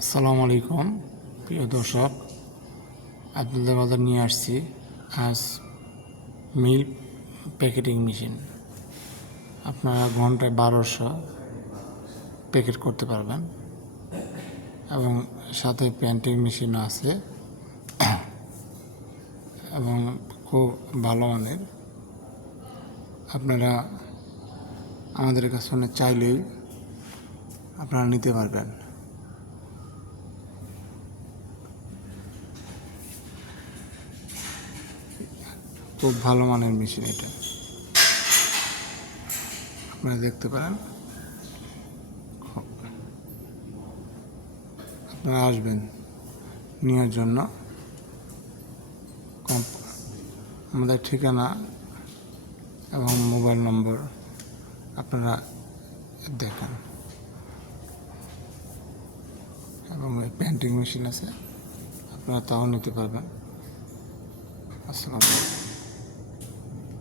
আসসালামু আলাইকুম প্রিয় দর্শক, আপনাদের বাজার নিয়ে আসছি আজ মিল্ক প্যাকেটিং মেশিন। আপনারা ঘন্টায় 1200 প্যাকেট করতে পারবেন এবং সাথে প্যান্টিং মেশিনও আছে এবং খুব ভালো মানের। আপনারা আমাদের কাছে চাইলেই আপনারা নিতে পারবেন। খুব ভালো মানের মেশিন এটা, আপনারা দেখতে পারেন। আপনারা আসবেন নেওয়ার জন্য। আমাদের ঠিকানা এবং মোবাইল নম্বর আপনারা দেখেন এবং প্যান্টিং মেশিন আছে, আপনারা তাও নিতে পারবেন। আসসালামু আলাইকুম।